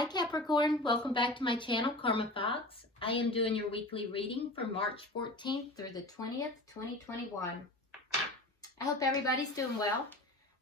Hi Capricorn, welcome back to my channel, Karma Fox. I am doing your weekly reading for March 14th through the 20th, 2021. I hope everybody's doing well.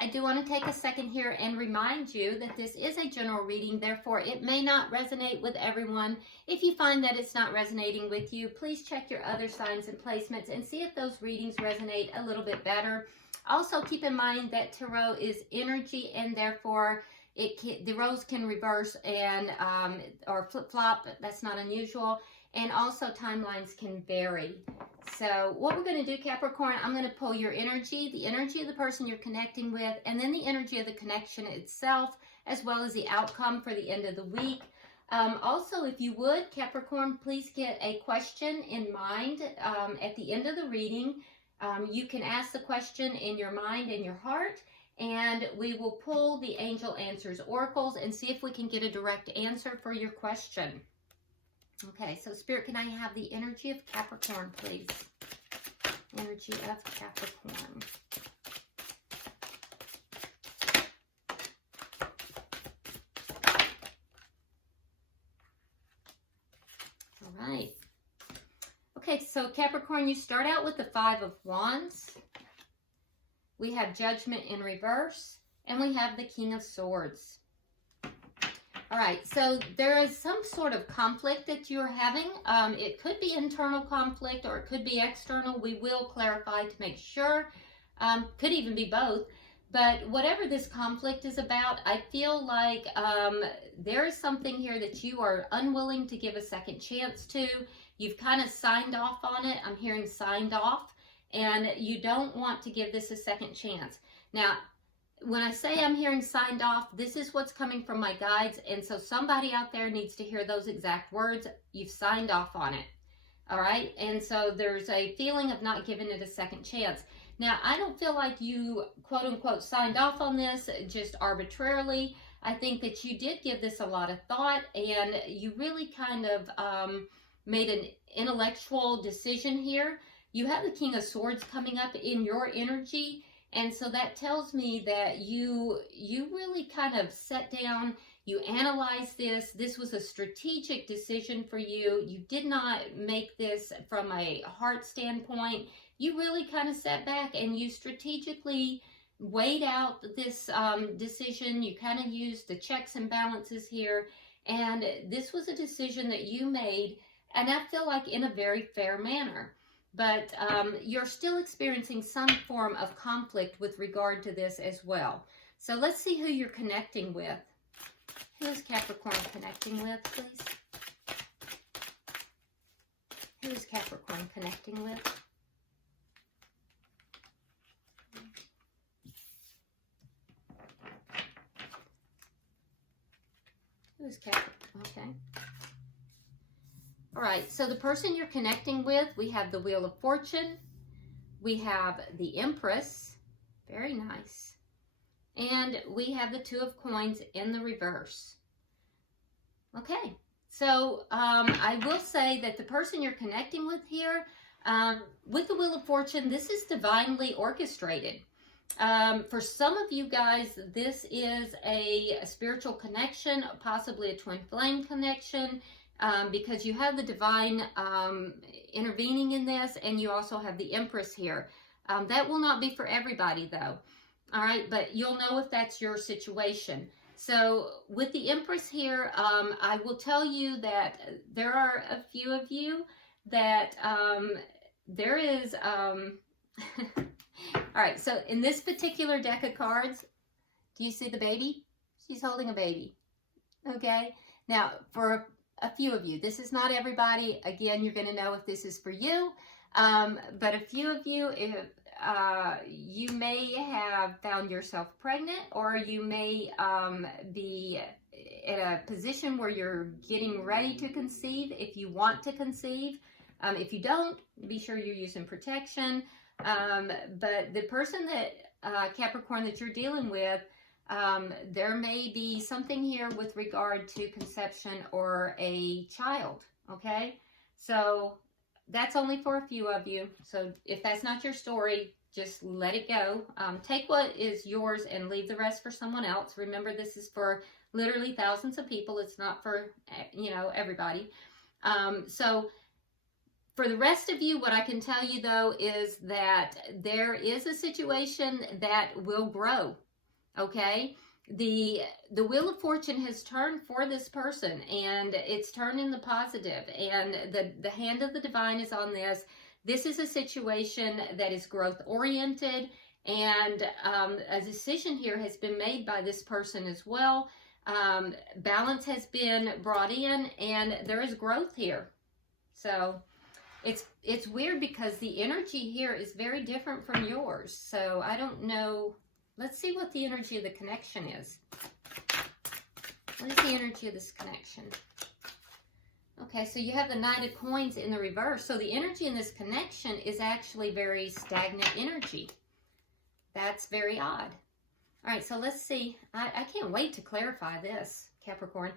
I do want to take a second here and remind you that this is a general reading, therefore it may not resonate with everyone. If you find that it's not resonating with you, please check your other signs and placements and see if those readings resonate a little bit better. Also keep in mind that tarot is energy and therefore the roles can reverse and or flip-flop. That's not unusual. And also timelines can vary. So what we're going to do, Capricorn, I'm going to pull your energy, the energy of the person you're connecting with, and then the energy of the connection itself, as well as the outcome for the end of the week. Also, if you would, Capricorn, please get a question in mind at the end of the reading. You can ask the question in your mind and your heart, and we will pull the angel answers oracles and see if we can get a direct answer for your question. Okay, so Spirit, can I have the energy of Capricorn, please? Energy of Capricorn. All right. Okay, so Capricorn, you start out with the Five of Wands. We have Judgment in reverse, and we have the King of Swords. All right, so there is some sort of conflict that you're having. It could be internal conflict or it could be external. We will clarify to make sure. Could even be both. But whatever this conflict is about, I feel like there is something here that you are unwilling to give a second chance to. You've kind of signed off on it. I'm hearing signed off. And you don't want to give this a second chance. Now, when I say I'm hearing signed off, this is what's coming from my guides. And so somebody out there needs to hear those exact words. You've signed off on it. All right. And so there's a feeling of not giving it a second chance. Now, I don't feel like you, quote unquote, signed off on this just arbitrarily. I think that you did give this a lot of thought and you really kind of made an intellectual decision here. You have the King of Swords coming up in your energy. And so that tells me that you really kind of sat down, you analyzed this. This was a strategic decision for you. You did not make this from a heart standpoint. You really kind of sat back and you strategically weighed out this decision. You kind of used the checks and balances here. And this was a decision that you made, and I feel like in a very fair manner. But you're still experiencing some form of conflict with regard to this as well. So let's see who you're connecting with. Who is Capricorn connecting with, please? Who is Capricorn connecting with? Who is Capricorn? Okay. All right, so the person you're connecting with, we have the Wheel of Fortune, we have the Empress, very nice, and we have the Two of Coins in the reverse. Okay, so I will say that the person you're connecting with here, with the Wheel of Fortune, this is divinely orchestrated. For some of you guys, this is a spiritual connection, possibly a twin flame connection, because you have the divine intervening in this, and you also have the Empress here. That will not be for everybody, though. All right, but you'll know if that's your situation. So with the Empress here, I will tell you that there are a few of you that there is... All right, so in this particular deck of cards, do you see the baby? She's holding a baby. Okay, now for a few of you, this is not everybody. Again, you're going to know if this is for you. But a few of you, if you may have found yourself pregnant, or you may be in a position where you're getting ready to conceive if you want to conceive. If you don't, be sure you're using protection. But the person that, Capricorn, that you're dealing with, there may be something here with regard to conception or a child, okay? So that's only for a few of you. So if that's not your story, just let it go. Take what is yours and leave the rest for someone else. Remember, this is for literally thousands of people. It's not for, you know, everybody. So for the rest of you, what I can tell you though is that there is a situation that will grow. Okay, the wheel of fortune has turned for this person, and it's turned in the positive, and the hand of the divine is on this. This is a situation that is growth oriented, and a decision here has been made by this person as well. Balance has been brought in, and there is growth here. So it's weird because the energy here is very different from yours. So I don't know. Let's see what the energy of the connection is. What is the energy of this connection? Okay, so you have the Knight of Coins in the reverse. So the energy in this connection is actually very stagnant energy. That's very odd. All right, so let's see. I can't wait to clarify this, Capricorn.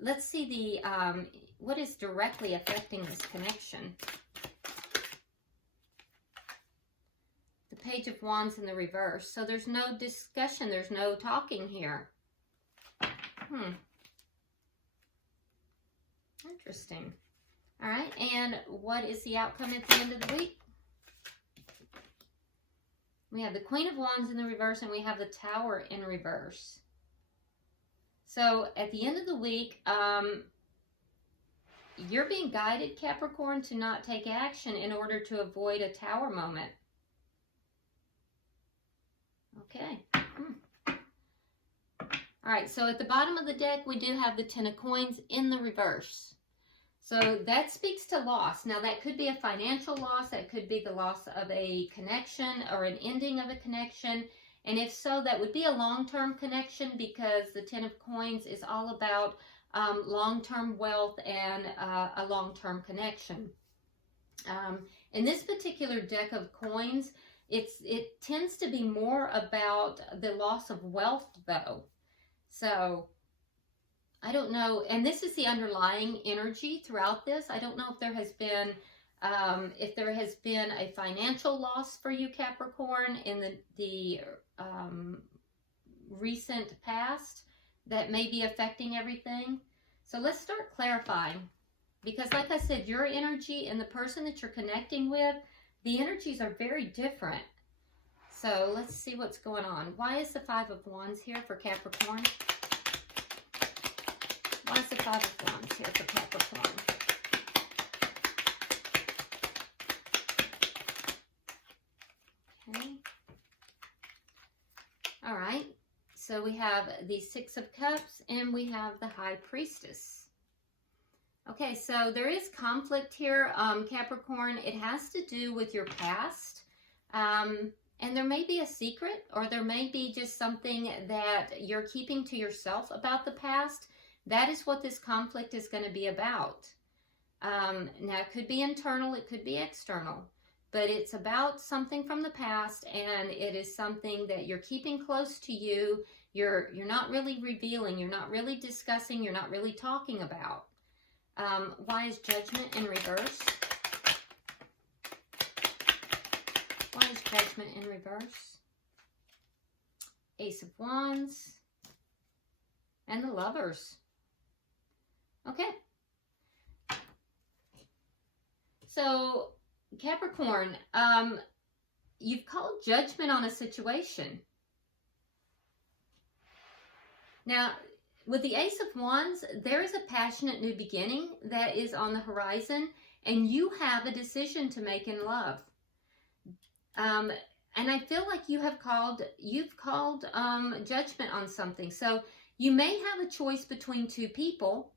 Let's see the what is directly affecting this connection. Page of Wands in the reverse. So there's no discussion. There's no talking here. Interesting. All right. And what is the outcome at the end of the week? We have the Queen of Wands in the reverse, and we have the Tower in reverse. So at the end of the week, you're being guided, Capricorn, to not take action in order to avoid a Tower moment. Okay. All right, so at the bottom of the deck, we do have the Ten of Coins in the reverse. So that speaks to loss. Now, that could be a financial loss. That could be the loss of a connection or an ending of a connection. And if so, that would be a long-term connection, because the Ten of Coins is all about long-term wealth and a long-term connection. In this particular deck of coins, it tends to be more about the loss of wealth, though. So I don't know, and this is the underlying energy throughout this. I don't know if there has been a financial loss for you, Capricorn, in the recent past that may be affecting everything. So let's start clarifying, because like I said, your energy and the person that you're connecting with, the energies are very different. So let's see what's going on. Why is the Five of Wands here for Capricorn? Why is the Five of Wands here for Capricorn? Okay. All right. So we have the Six of Cups, and we have the High Priestess. Okay, so there is conflict here, Capricorn. It has to do with your past. And there may be a secret, or there may be just something that you're keeping to yourself about the past. That is what this conflict is going to be about. Now, it could be internal, it could be external, but it's about something from the past, and it is something that you're keeping close to you. You're not really revealing, you're not really discussing, you're not really talking about. Why is Judgment in reverse? Why is Judgment in reverse? Ace of Wands and the Lovers. Okay. So, Capricorn, you've called judgment on a situation. Now, with the Ace of Wands, there is a passionate new beginning that is on the horizon, and you have a decision to make in love. And I feel like you've called judgment on something. So you may have a choice between two people.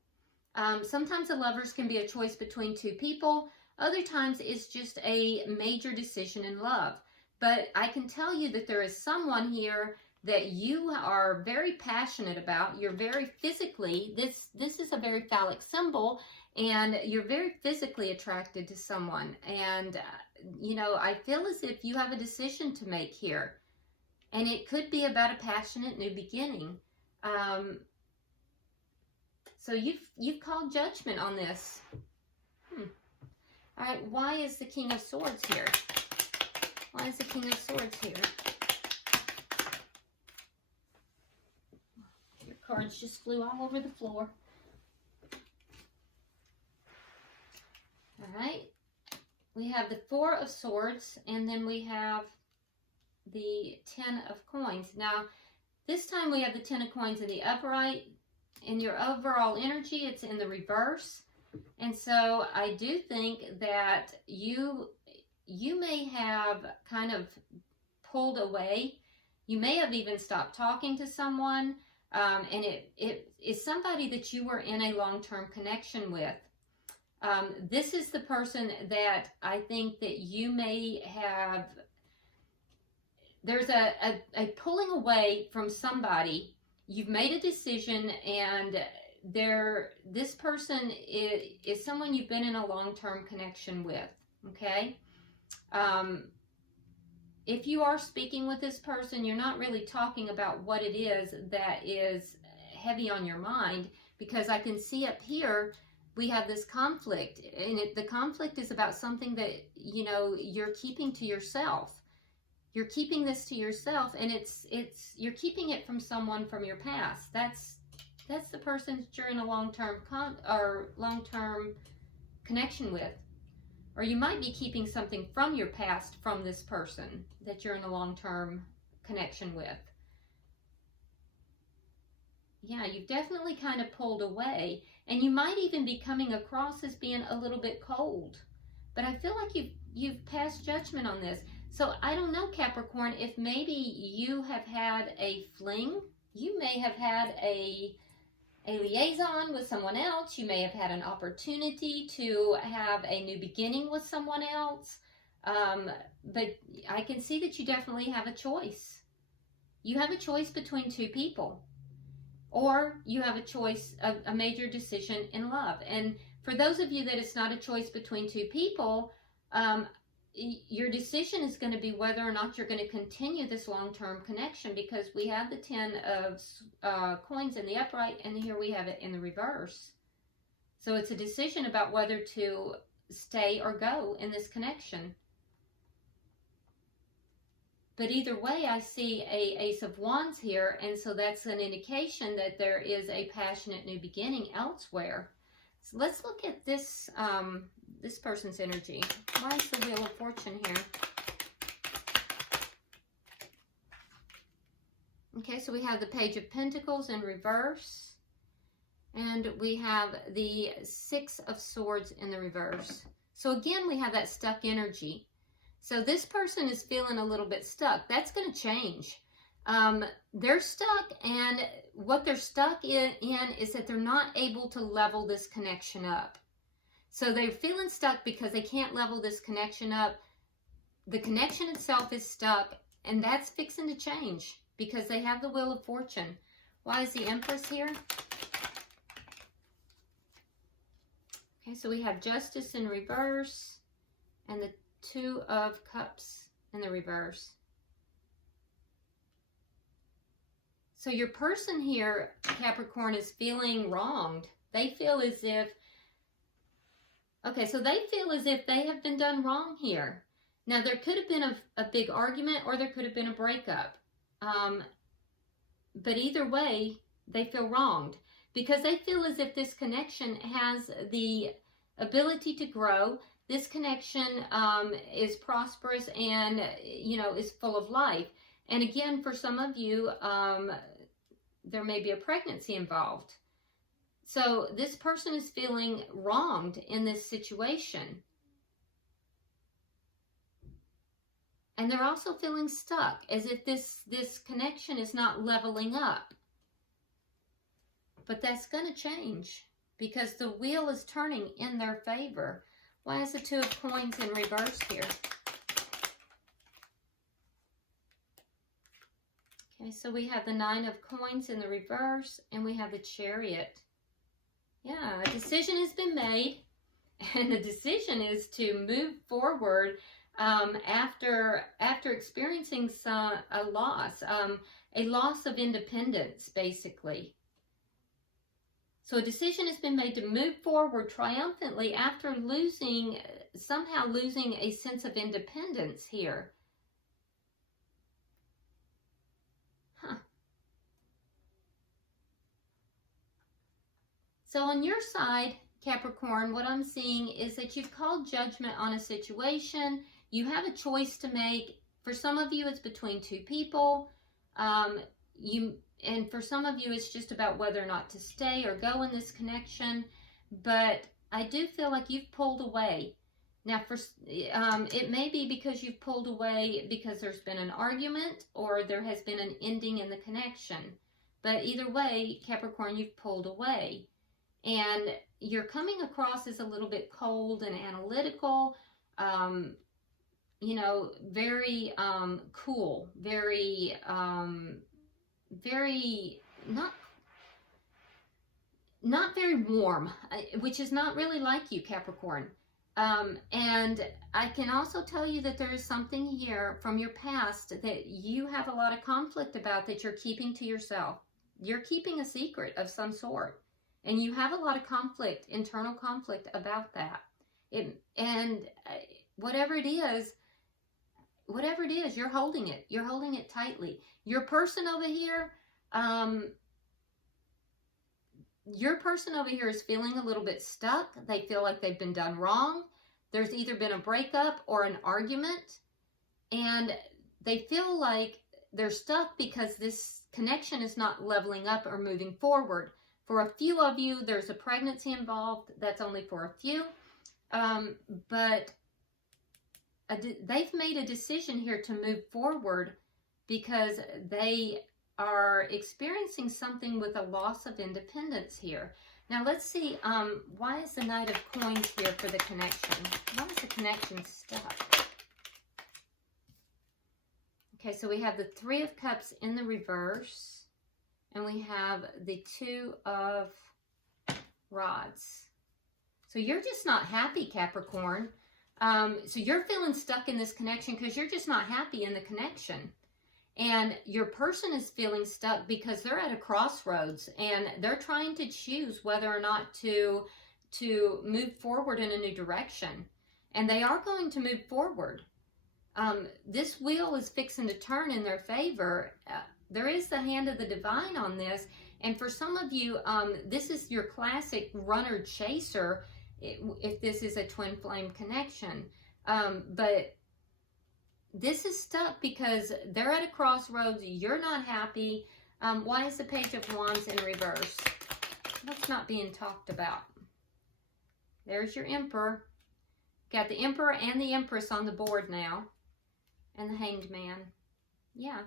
Sometimes the lovers can be a choice between two people. Other times it's just a major decision in love. But I can tell you that there is someone here that you are very passionate about. You're very physically, this is a very phallic symbol, and you're very physically attracted to someone. And, you know, I feel as if you have a decision to make here. And it could be about a passionate new beginning. So you've called judgment on this. All right, why is the King of Swords here? Why is the King of Swords here? Your cards just flew all over the floor. All right. We have the Four of Swords, and then we have the Ten of Coins. Now, this time we have the Ten of Coins in the upright. In your overall energy, it's in the reverse. And so I do think that you may have kind of pulled away. You may have even stopped talking to someone, and it is somebody that you were in a long-term connection with. This is the person that I think that you may have, there's a pulling away from somebody. You've made a decision, and this person is someone you've been in a long-term connection with, okay? If you are speaking with this person, you're not really talking about what it is that is heavy on your mind, because I can see up here, we have this conflict, and the conflict is about something that, you know, you're keeping to yourself. You're keeping this to yourself, and you're keeping it from someone from your past. That's the person that you're in a long-term connection with. Or you might be keeping something from your past from this person that you're in a long-term connection with. Yeah, you've definitely kind of pulled away, and you might even be coming across as being a little bit cold. But I feel like you've passed judgment on this. So I don't know, Capricorn, if maybe you have had a fling. You may have had a liaison with someone else. You may have had an opportunity to have a new beginning with someone else. But I can see that you definitely have a choice. You have a choice between two people. Or you have a choice, a major decision in love. And for those of you that it's not a choice between two people, your decision is going to be whether or not you're going to continue this long-term connection, because we have the Ten of Coins in the upright, and here we have it in the reverse. So it's a decision about whether to stay or go in this connection. But either way, I see a Ace of Wands here, and so that's an indication that there is a passionate new beginning elsewhere. So let's look at this this person's energy. Why is the Wheel of Fortune here? Okay, so we have the Page of Pentacles in reverse, and we have the Six of Swords in the reverse. So again, we have that stuck energy. So this person is feeling a little bit stuck. That's going to change. They're stuck, and what they're stuck in is that they're not able to level this connection up. So they're feeling stuck because they can't level this connection up. The connection itself is stuck, and that's fixing to change because they have the Wheel of Fortune. Why is the Empress here? Okay, so we have Justice in reverse and the Two of Cups in the reverse. So your person here, Capricorn, is feeling wronged. They feel as if, okay, so they feel as if they have been done wrong here. Now, there could have been a big argument, or there could have been a breakup. But either way, they feel wronged because they feel as if this connection has the ability to grow. This connection is prosperous and, you know, is full of life. And again, for some of you, there may be a pregnancy involved. So this person is feeling wronged in this situation. And they're also feeling stuck, as if this connection is not leveling up. But that's going to change because the wheel is turning in their favor. Why is the Two of Coins in reverse here? Okay, so we have the Nine of Coins in the reverse, and we have the Chariot. Yeah, a decision has been made, and the decision is to move forward after experiencing a loss of independence, basically. So a decision has been made to move forward triumphantly after somehow losing a sense of independence here. Huh. So on your side, Capricorn, what I'm seeing is that you've called judgment on a situation. You have a choice to make. For some of you, it's between two people. And for some of you, it's just about whether or not to stay or go in this connection. But I do feel like you've pulled away. Now, it may be because you've pulled away because there's been an argument or there has been an ending in the connection. But either way, Capricorn, you've pulled away. And you're coming across as a little bit cold and analytical, you know, very cool, very not very warm, which is not really like you, Capricorn. And I can also tell you that there is something here from your past that you have a lot of conflict about that you're keeping to yourself. You're keeping a secret of some sort. And you have a lot of conflict, internal conflict about that. Whatever it is, you're holding it. You're holding it tightly. Your person over here, is feeling a little bit stuck. They feel like they've been done wrong. There's either been a breakup or an argument. And they feel like they're stuck because this connection is not leveling up or moving forward. For a few of you, there's a pregnancy involved. That's only for a few. But they've made a decision here to move forward because they are experiencing something with a loss of independence here. Now, let's see. Why is the Knight of Coins here for the connection? Why is the connection stuck? Okay, so we have the Three of Cups in the reverse. And we have the Two of Rods. So you're just not happy, Capricorn. So you're feeling stuck in this connection because you're just not happy in the connection. And your person is feeling stuck because they're at a crossroads and they're trying to choose whether or not to move forward in a new direction. And they are going to move forward. This wheel is fixing to turn in their favor. There is the hand of the divine on this. And for some of you, this is your classic runner-chaser if this is a twin flame connection. But this is stuck because they're at a crossroads. You're not happy. Why is the Page of Wands in reverse? What's not being talked about? There's your Emperor. Got the Emperor and the Empress on the board now. And the Hanged Man. Yeah.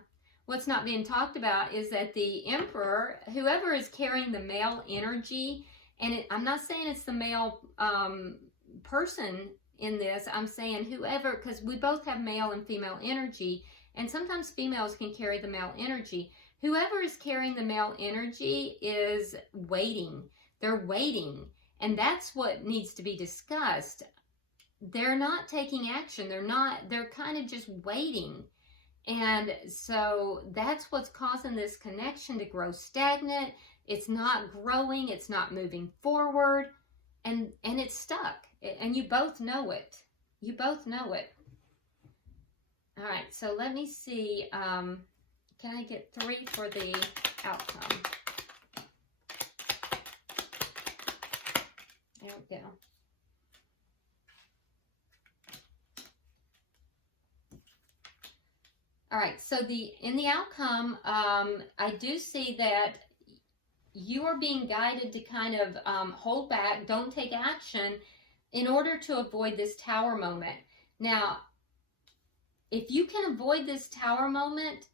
What's not being talked about is that the Emperor, whoever is carrying the male energy, and I'm not saying it's the male person in this, I'm saying whoever, because we both have male and female energy, and sometimes females can carry the male energy. Whoever is carrying the male energy is waiting. They're waiting, and that's what needs to be discussed. They're not taking action. They're kind of just waiting. And so that's what's causing this connection to grow stagnant. It's not growing. It's not moving forward. And it's stuck. And you both know it. You both know it. All right. So let me see. Can I get 3 for the outcome? There we go. All right, so in the outcome, I do see that you are being guided to kind of hold back, don't take action in order to avoid this tower moment. Now, if you can avoid this tower moment,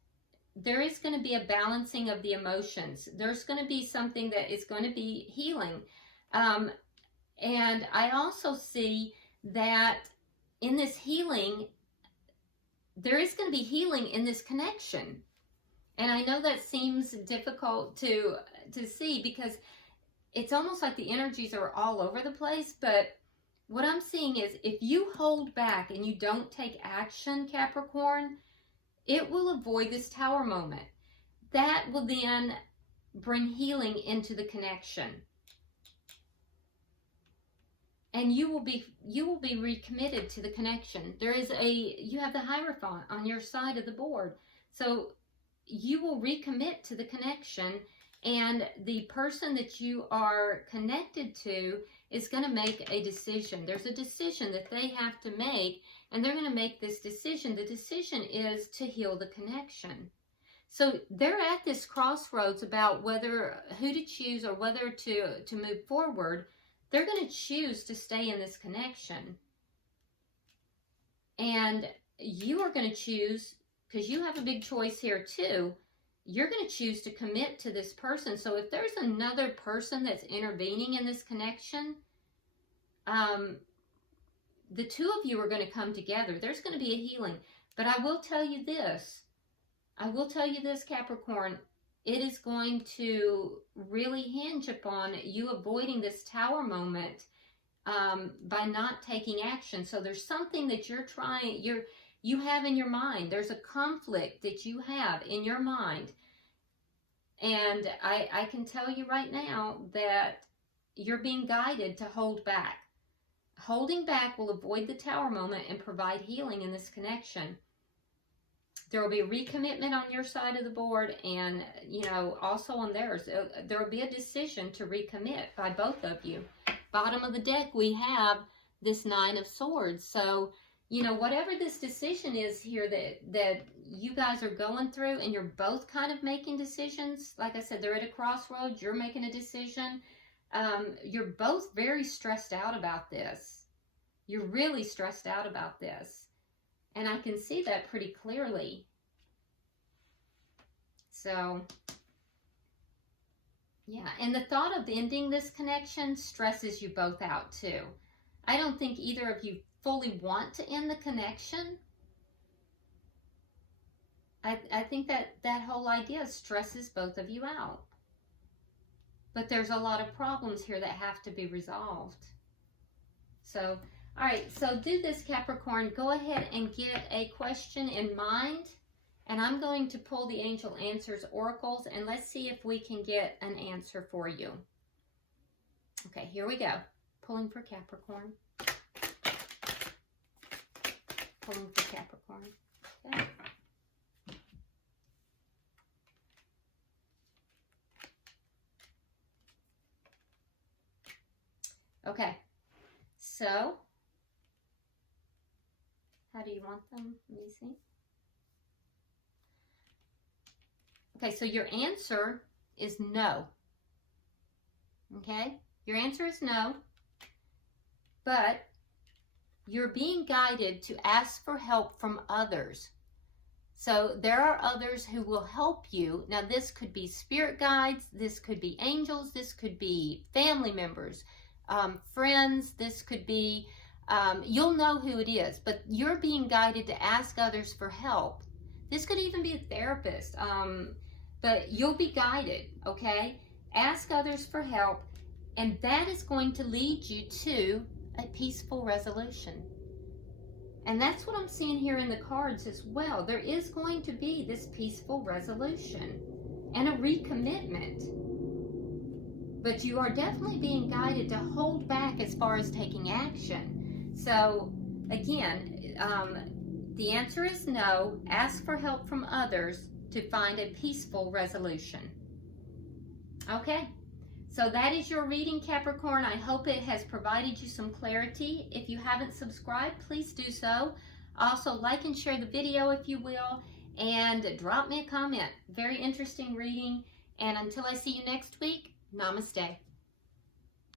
there is going to be a balancing of the emotions. There's going to be something that is going to be healing. And I also see that in this healing, there is going to be healing in this connection. And I know that seems difficult to see because it's almost like the energies are all over the place. But what I'm seeing is if you hold back and you don't take action, Capricorn, it will avoid this tower moment. That will then bring healing into the connection. And you will be recommitted to the connection. You have the Hierophant on your side of the board. So you will recommit to the connection And the person that you are connected to is going to make a decision. There's a decision that they have to make, and they're going to make this decision. The decision is to heal the connection. So they're at this crossroads about who to choose or whether to move forward. They're going to choose to stay in this connection. And you are going to choose, because you have a big choice here too, you're going to choose to commit to this person. So if there's another person that's intervening in this connection, the two of you are going to come together. There's going to be a healing. But I will tell you this. Capricorn, it is going to really hinge upon you avoiding this tower moment by not taking action. So there's something that you have in your mind. There's a conflict that you have in your mind. And I can tell you right now that you're being guided to hold back. Holding back will avoid the tower moment and provide healing in this connection. There will be a recommitment on your side of the board, and, also on theirs. There will be a decision to recommit by both of you. Bottom of the deck, we have this Nine of Swords. So, whatever this decision is here that you guys are going through, and you're both kind of making decisions. Like I said, they're at a crossroads. You're making a decision. You're both very stressed out about this. You're really stressed out about this. And I can see that pretty clearly. So, yeah. And the thought of ending this connection stresses you both out too. I don't think either of you fully want to end the connection. I think that whole idea stresses both of you out. But there's a lot of problems here that have to be resolved. So, all right, so do this, Capricorn. Go ahead and get a question in mind, and I'm going to pull the Angel Answers Oracles, and let's see if we can get an answer for you. Okay, here we go. Pulling for Capricorn. Pulling for Capricorn. Okay. Okay, so how do you want them? Let me see. Okay, so your answer is no. Okay, your answer is no, but you're being guided to ask for help from others. So there are others who will help you. Now, this could be spirit guides, this could be angels, this could be family members, friends, this could be, you'll know who it is, but you're being guided to ask others for help. This could even be a therapist, but you'll be guided, okay? Ask others for help, and that is going to lead you to a peaceful resolution. And that's what I'm seeing here in the cards as well. There is going to be this peaceful resolution and a recommitment. But you are definitely being guided to hold back as far as taking action. So, again, the answer is no. Ask for help from others to find a peaceful resolution. Okay, so that is your reading, Capricorn. I hope it has provided you some clarity. If you haven't subscribed, please do so. Also, like and share the video if you will, and drop me a comment. Very interesting reading. And until I see you next week, namaste.